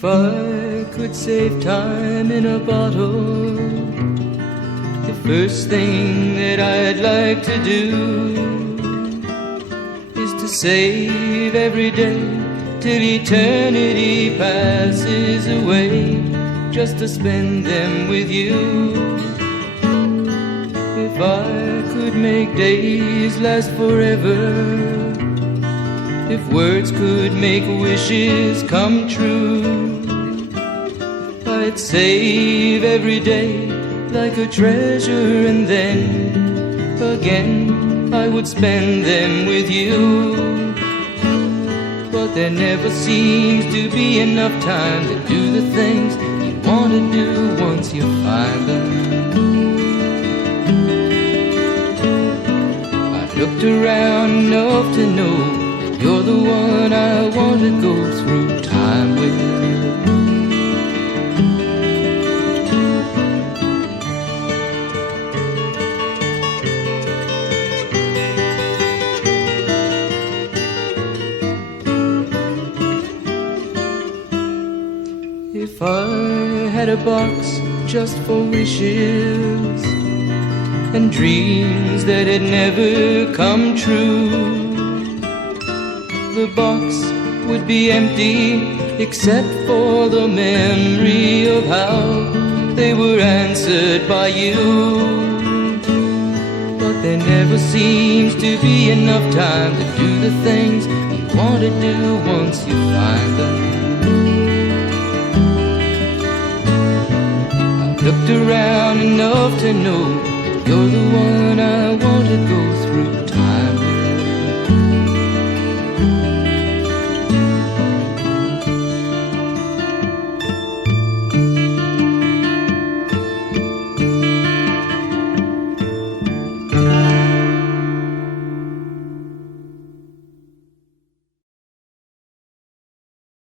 If I could save time in a bottle, the first thing that I'd like to do is to save every day till eternity passes away, just to spend them with you. If I could make days last forever, if words could make wishes come true, I'd save every day like a treasure, and then again I would spend them with you. But there never seems to be enough time to do the things you want to do once you find them. I've looked around enough to know you're the one I want to go through time with. If I had a box just for wishes and dreams that had never come true, the box would be empty except for the memory of how they were answered by you. But there never seems to be enough time to do the things you want to do once you find them. I've looked around enough to know that you're the one I want to go through time.